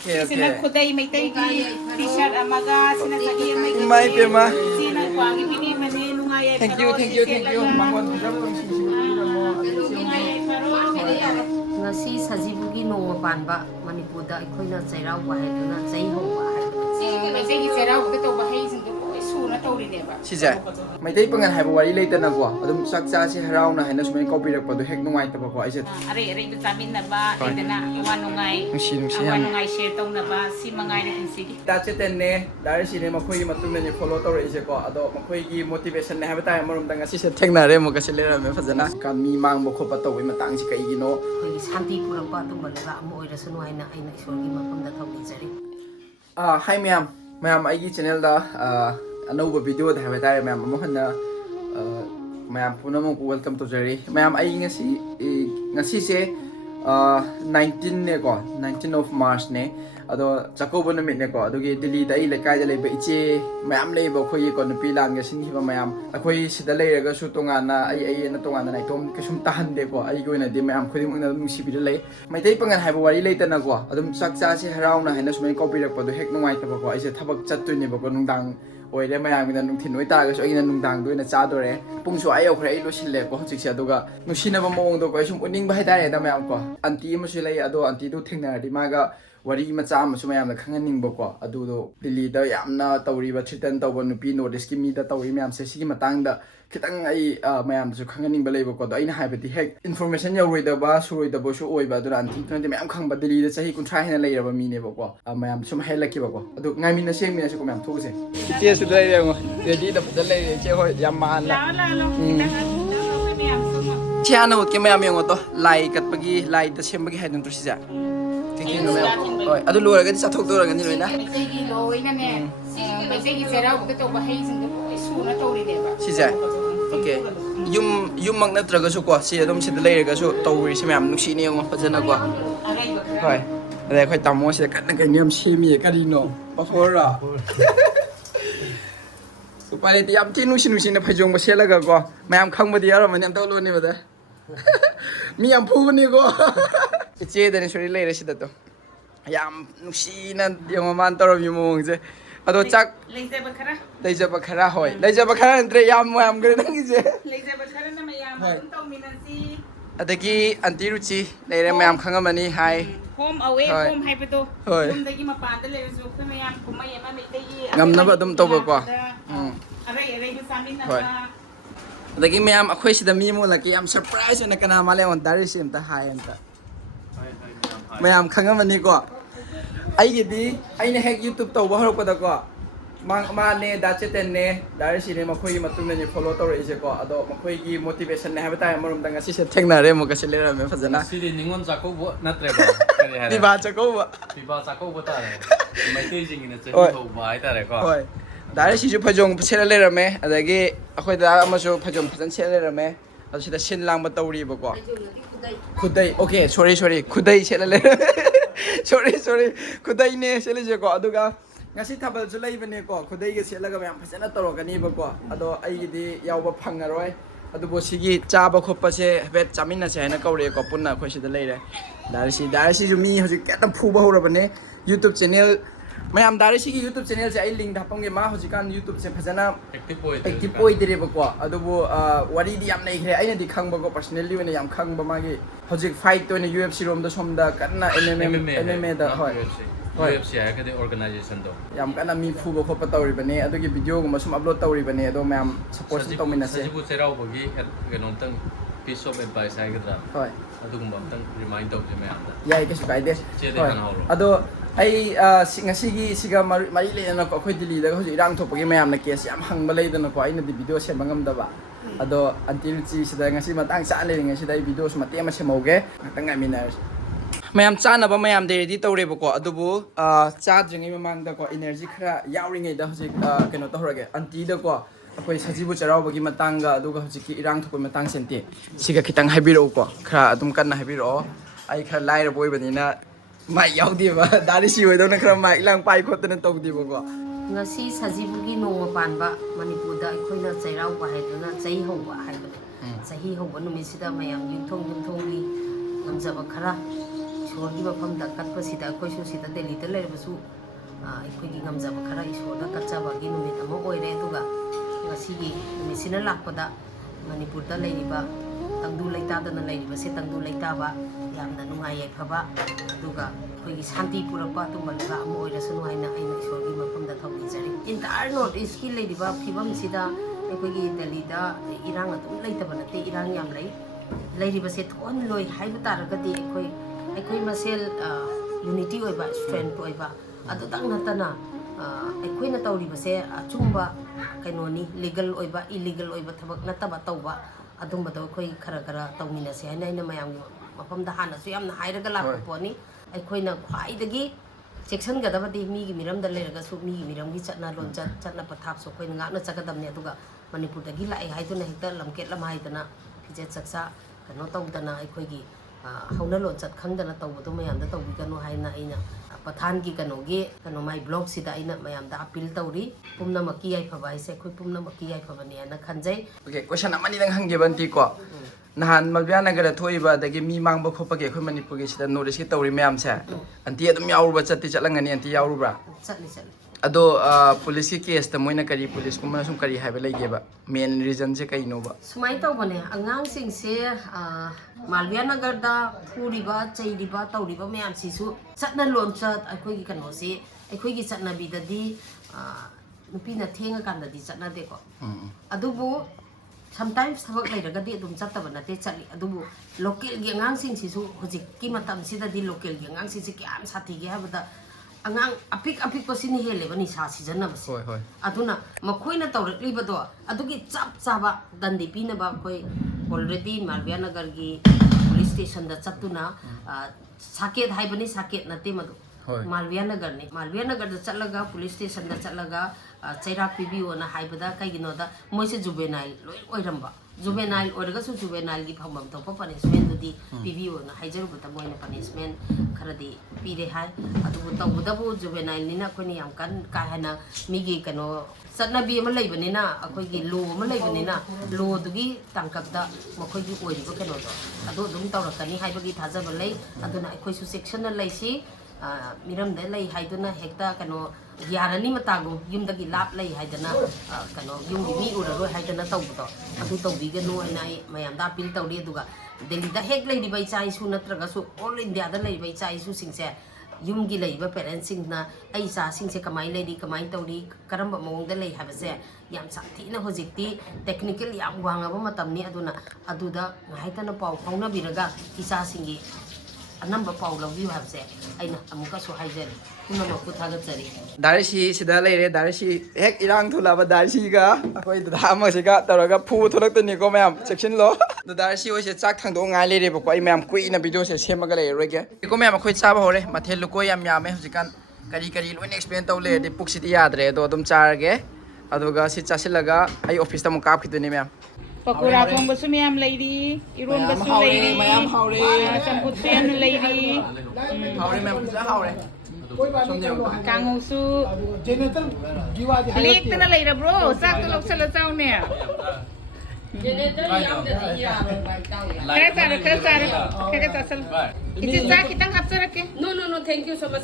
Sina Khudai Meitei T-shirt amaga sina Sajibu Mai pema. sina Kwangi Bini Mane Nungaya. Thank you. Mangon ngasi sajibugi nongma panba Manipurda aikoina Cheiraoba haiduna chai hauba haibade Meitei Cheiraoba tawba hei sing suna tawrineba. Sija Meitei pangan haiba wari leitana ko adum sakcha si harauna haina sumai kopirak padu hek nungai taba ko aise Are du tamin na ba edana wanungai nusi wanungai share tawna ba si mangai na PUNSIGI. Dache tenne dar sine makhoi matung ne follow tor ise ko ado makhoi gi motivation ne haba ta marum danga si se thengna re mo ka selera me fajana kan mi mang bo khopa to wi matang si kai gi no khoi shanti purapa tum balaba am oirasanu aina aina ishwargi mapamda thawni jari hi ma'am ai gi channel da anova video da haba ta ma'am mo hanna ma'am puna mo welcome to jari ma'am ai ngasi se 19 ne ko 19 of March ne ado chakobo namit ne ko adugi Delhi da ilekai da leba iche mayam leba khoi ko nupi lang ga sin hiba mayam akhoi sida leiraga su tongana ai na tongana nai tom kesum tahan de ko ai goina de mayam khodi mungna nungsi bi lei maitai pangan haiba wari leitana ko adum sakcha si harauna haina sumai kopirak padu hek nungai taba ko aise thabak chattui ne ko nungdang oire mayam ina nungthin oi ta ga so ina nungdang doina cha dore pungsu ai au khrai lo sille ko hojik se aduga nusina ba mong do ko sum uning ba haidare da mayam ko anti ma su lei ado anti du thengna di maga wari macha amasu mayamna khanganing bako adudo Delhi da yamna tawriba threaten tawba nupi notice ki mi da tawri mayam se sigi matang da khitang ai mayam su khanganing ba leiba ko da aina haibati hek information yauroi da ba suroi da bo su oi ba duran thi tante mayam khangba Delhi da sahi kunthra hena leiraba mi ne bako mayam sum helaki bako adu ngami na seng mi su ko mayam those che su dai re ngo Delhi da da leire che hoi yam man la chiana ut ke mayam ngo to lai kat pagi lai da sem pagi haidun tu sija Oi, adu luar kan satu tu orang ni loina. Meitei loina ne. Meitei Cheiraoba ka tawba hei sing suna tawrineba. Sija. Okay. Yum magna traga su ko si adum si delay ga su tawri si mayam nuksi ni ngo pajana ko. Hoi. Ada khoi tamo si kan kan yam si mi ka di no. Pa phora. Supaya ti yam ti nusi na phajong ba sela ga ko. Mayam khang ba di aro man yam taw lo ni ba da. Mi yam phu ni ko. Iche da ni sori lei re si da to. Yam nusi na yung man toro mi mo je. Ado chak leijaba khara hoi. Leijaba khara entre yam gre nang je. Leijaba khara na mayam taw minansi. Adagi anti ruchi leire mayam khangamani hai. Home away home haibado. Hoi. Home dagi mapanda leire su khu mayam kuma yama Meitei Ngamna ba dum toba ko. Arai du tamin na ba. Adagi mayam akhoi sida mi mo laki am surprise na kana male on dari sim ta hai anta. Mayam khangamani ko. Aigidi aina hek YouTube tawba horokpada ko ma ne dache ten ne dar sine makhoi matung ne follow tor ise ko ado makhoi gi motivation ne habata marum danga si se thengna re mo ka selera me fajana si de ningon jakobo natre ba kare ha diba jakobo ta re Meitei jing ne chahi ho ba ai ta re ko hoi dar si ju phajong sela lera me adagi akhoi da amasu phajong phajan sela lera me ado sida sin lang ba tawri ba ko khudai okay sorry khudai sela lera sorry khudai ne sele je ko aduga ngasi thabal ju lai bane ko khudai ge sela ga mayam phasana toro gani ba ko ado ai gi yawba phangaroi adu bo sigi chaba khoppa se bet chamina se na kaure ko punna khoi sida leire darisi ju mi hoji ketam phuba hora bane YouTube channel mayam darisi gi YouTube channel se ai link dhapam ge ma hoji kan YouTube se phasana active oi dire ba ko adu bo wari di yam nei khre aina di khang ba ko personally ne yam khang ba ma gi hoji fight to ne UFC rom da somda kanna MMA da hoi UFC ha ka de organization do yam kana mi phuba khoppa tawri bane adugi video gum sum upload tawri bane ado mayam support to mina se Sajibu Cheiraoba gi ga non tang piece of advice ha ga hoi adugum tang remind to je me anda yai ke su kai de ado ai ngasi siga mari le na ko khoi Delhi da hoji irang thopagi mayam na case yam hangba le da na ko aina di video se mangam da ba ado until chi sida ngasi matang cha le ngasi da video su mate ma se moge tang ngai mina mayam chana ba mayam de ready tawre ba ko adubu cha dringi mamang da ko energy khara yawri ngai da hoji keno tawrage anti da ko akoi Sajibu Cheiraoba gi matang ga aduga hoji ki irang thopoi matang sente siga kitang habiro ko khara adum kan na habiro ai khara lai ra boi bani na mai yaudi ba darisi oi dona khara mai lang pai khot na tawdi ba ko ngasi sajibugi nongma panba Manipurda aikoina Cheiraoba haiduna chai hauba haibade chahi hauba numisida mayam yumthong ni ngamjaba khara ꯏꯁꯣꯔꯒꯤ ꯃꯐꯝꯗ ꯀꯠꯄꯁꯤꯗ ꯑꯩꯈꯣꯏꯁꯨ ꯁꯤꯗ ꯗꯦꯜꯂꯤꯗ ꯂꯩꯔꯕꯁꯨ ꯑꯩꯈꯣꯏꯒꯤ ꯉꯝꯖꯕ ꯈꯔ ꯏꯁꯣꯔꯗ ꯀꯠꯆꯕꯒꯤ ꯅꯨꯃꯤꯠ ꯑꯃ ꯑꯣꯏꯔꯦ ꯑꯗꯨꯒ ꯉꯁꯤꯒꯤ ꯅꯨꯃꯤꯠꯁꯤꯅ ꯂꯥꯛꯄꯗ ꯃꯅꯤꯄꯨꯔꯗ ꯂꯩꯔꯤꯕ ꯇꯪꯗꯨ ꯂꯩꯇꯥꯗꯅ ꯂꯩꯔꯤꯕꯁꯦ ꯇꯪꯗꯨ ꯂꯩꯇꯥꯕ ꯌꯥꯝꯅ ꯅꯨꯡꯉꯥꯏ ꯌꯥꯏꯐꯕ ꯑꯗꯨꯒ ꯑꯩꯈꯣꯏꯒꯤ ꯁꯥꯟꯇꯤ ꯄꯨꯔꯛꯄ ꯑꯗꯨꯝꯕ ꯂꯩꯕꯥꯛ ꯑꯃ ꯑꯣꯏꯔꯁꯅꯨ ꯍꯥꯏꯅ ꯑꯩꯅ ꯏꯁꯣꯔꯒꯤ ꯃꯐꯝꯗ ꯊꯧꯅꯤꯖꯔꯤ ꯏꯟꯇꯥꯌꯔ ꯅꯣꯔꯠ ꯏꯁꯀꯤ ꯂꯩꯔꯤꯕ ꯐꯤꯕꯝꯁꯤꯗ ꯑꯩꯈꯣꯏꯒꯤ ꯗꯦꯜꯂꯤꯗ ꯏꯔꯥꯡ ꯑꯗꯨꯝ ꯂꯩꯇꯕ ꯅꯠꯇꯦ ꯏꯔꯥꯡ ꯌꯥꯝ ꯂꯩꯔꯤꯕꯁꯦ ꯊꯣꯛꯍꯜꯂꯣꯏ ꯍꯥꯏꯕ ꯇꯥꯔꯒꯗꯤ ꯑꯩꯈꯣꯏ ꯃꯁꯦꯜ ꯌꯨꯅꯤꯇꯤ ꯑꯣꯏꯕ ꯁ꯭ꯇꯔꯦꯡꯊ ꯑꯣꯏꯕ ꯑꯗꯨꯇꯪ ꯅꯠꯇꯅ ꯑꯩꯈꯣꯏꯅ ꯇꯧꯔꯤꯕꯁꯦ ꯑꯆꯨꯝꯕ ꯀꯩꯅꯣꯅꯤ ꯂꯤꯒꯜ ꯑꯣꯏꯕ ꯏꯂꯤꯒꯜ ꯑꯣꯏꯕ ꯊꯕꯛ ꯅꯠꯇꯕ ꯇꯧꯕ ꯑꯗꯨꯝꯕꯗꯣ ꯑꯩꯈꯣꯏ ꯈꯔ ꯇꯧꯃꯤꯟꯅꯁꯦ ꯍꯥꯏꯅ ꯑꯩꯅ ꯃꯌꯥꯝꯒꯤ ꯃꯐꯝꯗ ꯍꯥꯟꯅꯁꯨ ꯌꯥꯝꯅ ꯍꯥꯏꯔꯒ ꯂꯥꯛꯄ ꯄꯣꯠꯅꯤ ꯑꯩꯈꯣꯏꯅ ꯈ꯭ꯋꯥꯏꯗꯒꯤ ꯆꯦꯛꯁꯤꯟꯒꯗꯕꯗꯤ ꯃꯤꯒꯤ ꯃꯤꯔꯝꯗ ꯂꯩꯔꯒꯁꯨ ꯃꯤꯒꯤ ꯃꯤꯔꯝꯒꯤ ꯆꯠꯅ ꯂꯣꯟꯆꯠ ꯆꯠꯅ ꯄꯊꯥꯞꯁꯨ ꯑꯩꯈꯣꯏꯅ ꯉꯥꯛꯅ ꯆꯠꯀꯗꯕꯅꯤ ꯑꯗꯨꯒ ꯃꯅꯤꯄꯨꯔꯗꯒꯤ ꯂꯥꯛꯑꯦ ꯍꯥꯏꯗꯨꯅ ꯍꯦꯛꯇ ꯂꯝꯀꯦꯠ ꯂꯝꯍꯥꯏꯗꯅ ꯐꯤꯖꯦꯠ ꯆꯛꯆꯥ ꯀꯩꯅꯣ ꯇꯧꯗꯅ ꯑꯩꯈꯣꯏꯒꯤ ꯍꯧꯅ ꯂꯣꯟꯆꯠ ꯈꯪꯗꯅ ꯇꯧꯕꯗꯣ ꯃꯌꯥꯝꯗ ꯇꯧꯕꯤꯒꯅꯨ ꯍꯥꯏꯅ ꯑꯩꯅ ꯄꯊꯥꯟꯒꯤ ꯃꯥꯏ ꯕ꯭ꯂꯣꯛꯁꯤꯗ ꯑꯩꯅ ꯃꯌꯥꯝꯗ ꯑꯄꯤꯜ ꯇꯧꯔꯤ ꯄꯨꯝꯅꯃꯛꯀꯤ ꯌꯥꯏꯐꯕ ꯍꯥꯏꯁꯦ ꯑꯩꯈꯣꯏ ꯄꯨꯝꯅꯃꯛꯀꯤ ꯌꯥꯏꯐꯕꯅꯤ ꯍꯥꯏꯅ ꯈꯟꯖꯩ Okay, question amanidang hanggibanti ko. Nahan Malvianaga Toiba, the Gimi Mambo Kopake, Manipuri, the Nordic Tori Mam sa. Anti Adam Yaura Chati Chalangani and Yaura. Ado police case, the Moina Kari police, Kumasum Kari have a lageba. Main reason Sekainova. Sumaito Bone, Angang Sing say Malvianagarda, Puriba, Chaydiba, Tauriba, Mam Sisu, Satna Lonchat, a quick canosi, a quick Satna Bida di Pina Tinga Kanda di Satna Deco. Adubu. Sometimes tabak later gadi dum chata bana te chali adubu local yangang sing sisu hoji ki matam sida di local yangang sing si kyam sati ge habada angang apik ko sini hele bani sa season na bas aduna makhoina tawrakli bado adugi chap chaba dandi pina ba koi already Malvianagar gi police station da chatuna saket hai bani saket na te madu Malvianagar da chatlaga police station da chatlaga Chairak PBO na haibada kaigino da moise juvenile oiramba juvenile orgasu juvenile gi phambam topa punishment dudi PBO na haijaru bata moina punishment kharadi pire hai adu tawbudabu juvenile nina koni yam kan ka hana migi kano satnabi ama leibani na akoi gi law ama leibani na law dugi tangkap da makoi gi oiribo kano do adu dum tawrakani haibagi thajaba lei aduna akoi su section na leisi miram de lei haiduna hekta kano Yarani Matago, Yumdagi Lap lay Haidana, Kano, Yumi or Haidana Tauto, Abuto Vigano and I, Mayanda Pilta Duga. The heck lady by Chaisu Natragasu, all in the other lady by Chaisu sings there. Yumgi labor parents sing na, Aisa sings a Kamai lady, Kamai Tori, Karamba Mong the lay have a say, Yam Satina Hositi, technically Yam Wangamatamni Aduna, Aduda, Haitana Pau, Pona Viraga, Isa singi. A number of you have said, I know Amukasu Hazel, Putagari. Darshi, Sidale, Darshi, heck, Iran to lava Darshiga, according to the Hamasiga, Taraga, Pu to look to Nicomam, section law. The Darshi was a Sakang Dong Lady, but quite ma'am, Queen of Bidos, Semagale, Reggae. Nicomam, quite Sabore, Matelukoyam Yame, Kari, when explain to lay the Puxity Adre, Dodum Charge, Adoga, Sitasilaga, I office them cap to the name. Pakura kong gusto miyam lady, irun gusto lady, samput siyam lady, kangusu, alik na lady bro, sakto lok sa lasaw niya. Kaya sal. Iti sa kitang kapsara ke? No, thank you so much.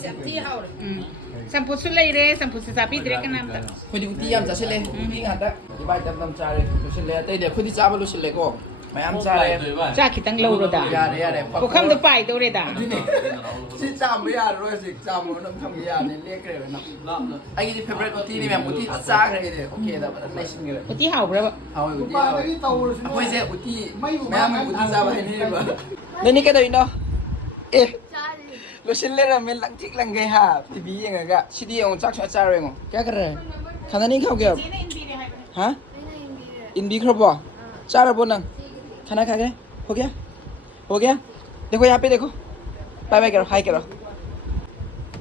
Samput su lady, samput si sapi dire ka namta. Pwede utiyam sa sila, hindi nga da. Iba itam chare, sila tayo de. Pwede sabalo sila ko. Mayam chare. Sa kitang lawro da. Yare. Bukam do pai do re da. Si chamo yare, si chamo nam kam yare, lekre na. Ay di favorite uti ni mayam uti sa kare de. Okay da, nice ngire. Uti hao bra. Hao uti. Apoy se uti, mayam uti sa bahay ni ba. Nani ka daw ino? Lo sila ramen lang tik lang gay ha. TV yang agak. Sidi yang cak cak cari ngo. Kya kar rahe? Khana nahi khao kya? हाँ इन भी खरबो चार बो नंग खाना खा गए हो गया देखो यहाँ पे देखो बाय बाय करो हाय करो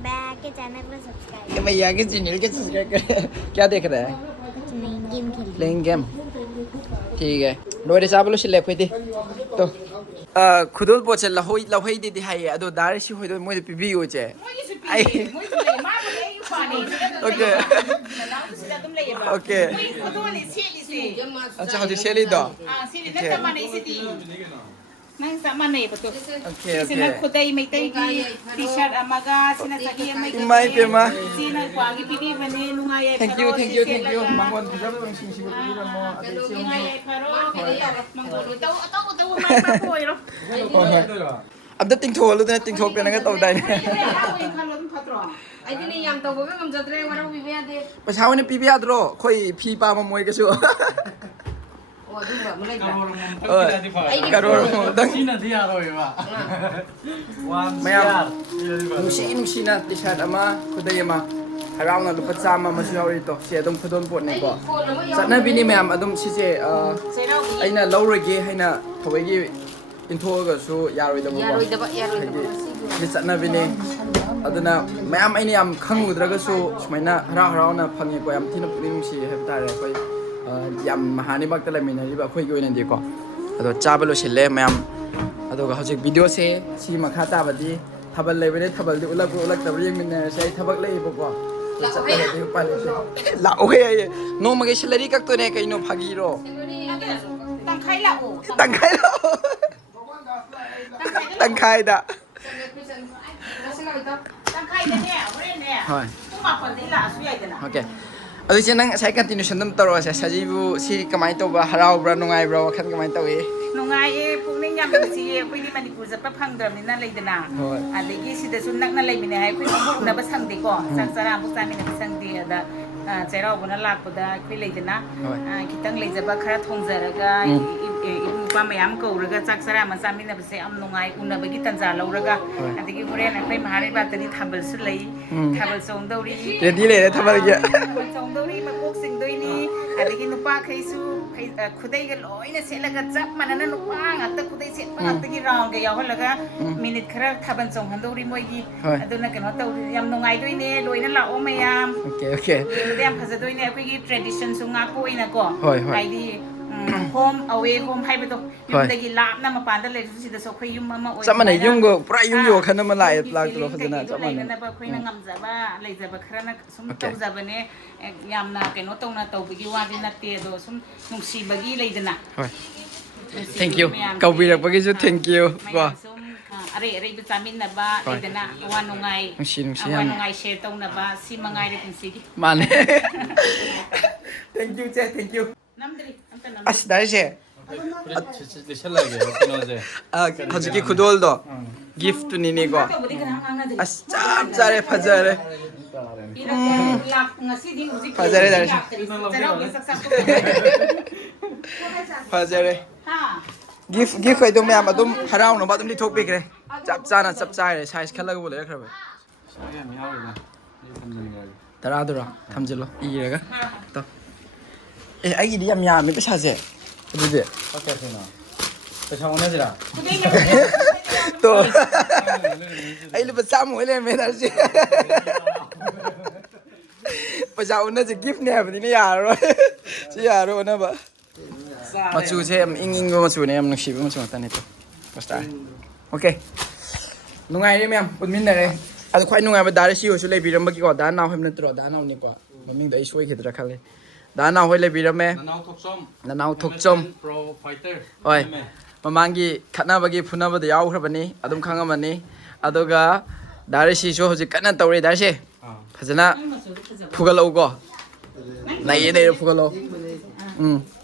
मैं के चैनल को सब्सक्राइब भैया के चैनल के सब्सक्राइब करे क्या देख रहा है गेम खेल प्लेइंग गेम ठीक है लोरे चाबलो सिले खोइदे तो खुदुल पोचे लहोई दे हाय अदो दारे सि होइदो मोइ पिबियो चे आई ओके ओके अच्छा हदि सेली दो นั่งสามันในประตู โอเค สินะคุได้ไม่ได้กีทีชาร์ดอามาก้าสินะสักยังไม่ ไม่เป็นมา สินะกว่ากีพี่วันนี้ลุงไอ้ thank youบางวันพี่จะต้องชิงชิวดีแล้วมั้งอาจจะชิ ลุ ง งไอ้พาร์โร่มังกรต้องมาปะป่วยหรอ อันนั้นติงโทรแล้วนะติงโทรเป็นอะไรก็ตอบได้ ไอ้ที่นี่ยังตัวก็กำจัดเรื่องว่าเราวิเวียนดิ ประชาชนปีพิอาดรอค่อยพี่ปามามวยกันชัว โอ้ดูแบบมันเลยแบบ การรตั้ง Sina dia roy ba. One ไม่เอานุ่งชีนะติชาดอามาคุได้ยังมาฮาราวนะลูกจ้ามาช่วยตัวเสียดมขดมปวดนี่ก็สัตว์นั้นปีนี้แม่อดมชิเจไอ้น่ะเล่าเรื่องให้น่ะทวีกีอินโทรก็สู้ยารุยดม ยา ก็ รุยดบยารุยดบ ที่สัตว์นั้นปีนี้อันนั้นแม่ไอ้นี่ขังอุดรก็สู้สมัยน่ะฮาราวน่ะพังยังก็ยที่น่ะปีนุ่งชีให้ตายเลยก็ยำมหานิบักตะเลยมีนะที่แบบคุยกันนั่นดีกว่าแล้วจ้าไปรู้เฉลยแม่แล้วก็เขาจะวิดีโอเสียชีมาฆ่าตาบัดดีทับเลยไม่ได้ทับเลยอุลักแต่ยังมีเนี่ยใช้ทับเลยบอกว่าจะไปเลยไปเลยละโอเคน้องมาเกชเลรีกักตัวเนี่ยก็อินโนพักยีโร่ ตั้งใครละโอ้ ตั้งใครแล้วตั้งใครด่ะ ตั้งใครเนี่ยเรื่องเนี่ยต้องมาคนนี้ละช่วยกันนะ โอเคเอาดิฉันนั่งใช้ continuation ตั้งตลอดใช่ Sajibu สิกำไมตัวบ้าฮาราวบรานุ่งไงบราคันกำไมตัวเอ๋ นงไงพวกนี้ยังเป็นสิพวกนี้มันกูจะไปพังเดิมนี่นั่นเลยเดนะอะไรยี่สิเดสุนักนั่นเลยมีเนี่ยให้พวกนี้พวกนั้นไปสั่งดีกว่าสั่งสารพวกนั้นนี่ไปสั่งดีแต่ใจเราบนนั้นลากปุ๊ดคุยเลยเดนะคิดตั้งเลยจะบ้าคราทงเจริญก็อีกว่าไม่ยำกูแล้วก็สั่งสารมันสามีเนี่ยไปเสียอันนงไงอุณหภูมิตั้งใจเราแล้วก็อันที่กูเรียนไปมหาวิทยาลัยตอนนี้ทำเบลสุดเลยทำเบลส่งดาวรี เรียนที่เลยทำอะไรเงี้ย ส่งดาวรีมาพวกสิ่งด้วยนี่อันที่นุป้าเคยสู้คุได้กันร้อยเนี่ยเสร็จแล้วก็จับมันนั่นนุป้าอ่ะแต่คุได้เสร็จมันตะกี้รองก็ยาวแล้วก็มินิทคราทำเบลส่งหันดาวรีมวยดีอันนั้นกันว่าตัวยำนงไงด้วยเนี่ยโดยนั่นแหละโอ้ไม่ยำ โอเคเรื่องภาษาด้วยเนี่ยคุยกี่ tradition สุงาคุยนะก็ไอ้ดี home away home ให้ไปตัวยุ่งแต่กี่ลาบน้ำมาปานแต่เลยสุดท้ายสุดคุยยุ่งมาโอ้ย จะมันไหนยุ่งก็ปลายยุ่งอยู่ขนาดมันหลายหลายตัวขนาดจะมัน นั่นแบบคุยนั่งงำจับอะไรจับครั้งนั้นสมตัวจับเนี่ยยามนาเกนว่าตรงนั้นตัวไปกี่วันที่นัดเตี้ยดูสมนุ่งสีบกี้เลยจ้ะนะ thank you เขาบินไปกี่ชุด thank you ก็ อะไรวิตามินนะบ้าเลยจ้ะนะวันนงไงวันนงไงเชตงนะบ้าซีมังไงเลยเป็นสิมัน thank you เจ้ thank you น้ำดีน้ำตาล อ่ะได้เจ้ Chalage kinoje. hajiki khudol do gift ni ni ko as chap jare phajare phajare dar phajare gift kai do me am adum harau no badum li thok pe kre chap chai re size khala go le khra ba Saya ni hawe na. Ni thamjal. tara dura thamjilo I re ga to ai di yam ya me pa sa je du de Pakai sini. Pasang mana je lah. to ai lu ba sam ho le me dar si pa sa una je gift ne ba ni ya ro si ya ro na ba machu je am ing go machu ne am nak si ba machu ta ni to basta okay nungai re me am pun min ne re a khoi nungai ba dar si ho su le bi ram ba ki ko da naw hem na tro da naw ni ko maming da I soi khidra khale da naw hoi le bi ram me Nanau thok som. na naw thok chom Pro fighter. oi mamangi khatna bagi phuna ba da yaw khra bani adum khanga mani adoga dar si so hoji kana tawre dar se phajana phugalo go nai ne phugalo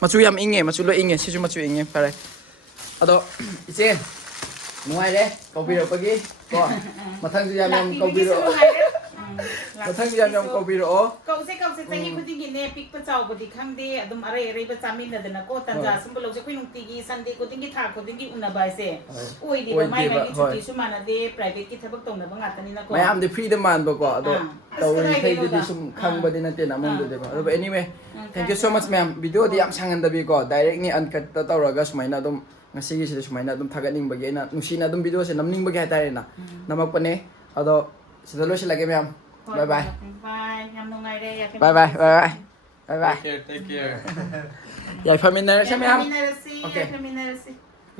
machu yam inge machu lo inge sisu machu inge pare ado ise nuai re ko bi ro pagi ko mathang ji yam ko bi ro mathang ji yam ko bi ro เขาใช้ใจยิ่งพูดจริงเนี่ยปิกประเจ้าบุตรข้างดีอดมอะไรประจามินเดินนะก็ตันจ่าสมบูรณ์เราจะคุยนุ่งตีกีสันดีก็ติ้งกีถาก็ติ้งกีอุณหภูมิเสียอุ้ยดีไม่กี่ชุดที่ชุมานะดี private กีทับตรงนะบางอันนี้นะก็ ไม่am the freedom man ba ko ado tawri thai di sum khang ba din ate na mong de ba ado anyway thank you so much ma'am video di am sangan da bi ko direct ni uncut ta tawraga sumaina dum ngasi gi sida sumaina dum thaganing ba ge na nusina dum video se namning ba ge ta na namak pa ne ado sida lo sila ge ma'am bye bye bye yam nung ngai re bye bye bye bye bye bye Take care. ya family na sa ma'am okay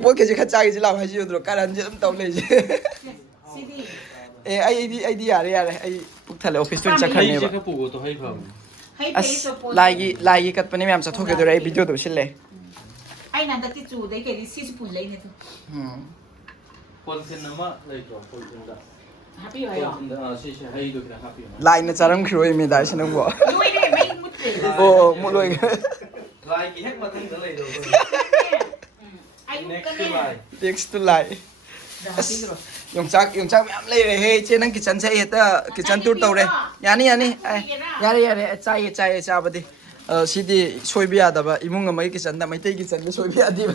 bo ke ji kha cha gi la ha ji udro karan ji dum taw le ji CD ai di ya re ai puk thale office tu cha khan ne ba Saya kepugu tu hai pham.ให้ as ไปตัว lai gi kat pa ne ma'am cha thok ge do re video do sil le ai nanda ti chu dei ke di si su pun lei ne tu คนเซนนะมาเลยตัวคนเซนดา happy ค hai น yo เซนดาใช่ใช่ให้ดูกันนะครับพี่ ลายนะจารัมครวยมีได้ใช่ไหมบ่ lui đi mai mut de โอ้หมดเลย ลายกี่แฮกมาทั้งนั้นเลยดู ai next ka to ne line next to line da happy ro ยงจักแม่เลยเฮ้ยเจนั่งกิจชันใช่เหรอกิจชันตู้โตเลยยานี่ยานี่ยานี่ใจบดีสิดีช่วยเบียดแบบอีมุงกับไม่กิจชันแต่ไม่ได้กิจชันก็ช่วยเบียดดี